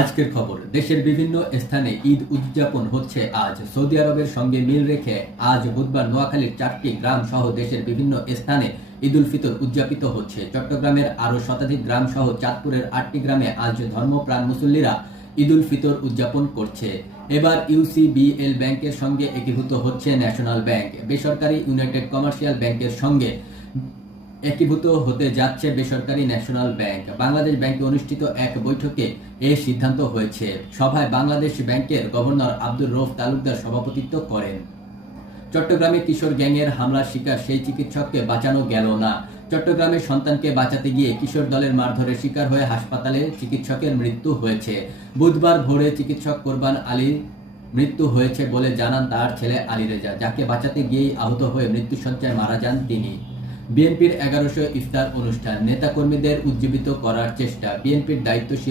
আজকের খবর, দেশের বিভিন্ন স্থানে ঈদ উদযাপন হচ্ছে আজ। সৌদি আরবের সঙ্গে মিল রেখে আজ বুধবার নোয়াখালীর 4টি গ্রাম সহ দেশের বিভিন্ন স্থানে ঈদ উল ফিতর উদযাপিত হচ্ছে। চট্টগ্রামের আরও শতাধিক গ্রাম সহ চাঁদপুরের 8টি গ্রামে আজ ধর্মপ্রাণ মুসল্লিরা ঈদ উল ফিতর উদযাপন করছে। এবার ইউসিবিএল ব্যাংকের সঙ্গে একীভূত হচ্ছে ন্যাশনাল ব্যাংক। বেসরকারি ইউনাইটেড কমার্শিয়াল ব্যাংকের সঙ্গে একীভূত হতে যাচ্ছে বেসরকারি ন্যাশনাল ব্যাংক। বাংলাদেশ ব্যাংকে অনুষ্ঠিত এক বৈঠকে এই সিদ্ধান্ত হয়েছে। সভায় বাংলাদেশ ব্যাংকের গভর্নর আব্দুর রউফ তালুকদার সভাপতিত্ব করেন। চট্টগ্রামে কিশোর গ্যাংয়ের হামলার শিকার সেই চিকিৎসককে বাঁচানো গেল না। চট্টগ্রামের সন্তানকে বাঁচাতে গিয়ে কিশোর দলের মারধরের শিকার হয়ে হাসপাতালে চিকিৎসকের মৃত্যু হয়েছে। বুধবার ভোরে চিকিৎসক কোরবান আলীর মৃত্যু হয়েছে বলে জানান তার ছেলে আলী রেজা, যাকে বাঁচাতে গিয়েই আহত হয়ে মৃত্যুসজ্জায় মারা যান তিনি। বিএনপির 1100 ইফতার অনুষ্ঠান, নেতাকর্মীদের উজ্জীবিত করার চেষ্টা। বিএনপির দায়িত্বশীল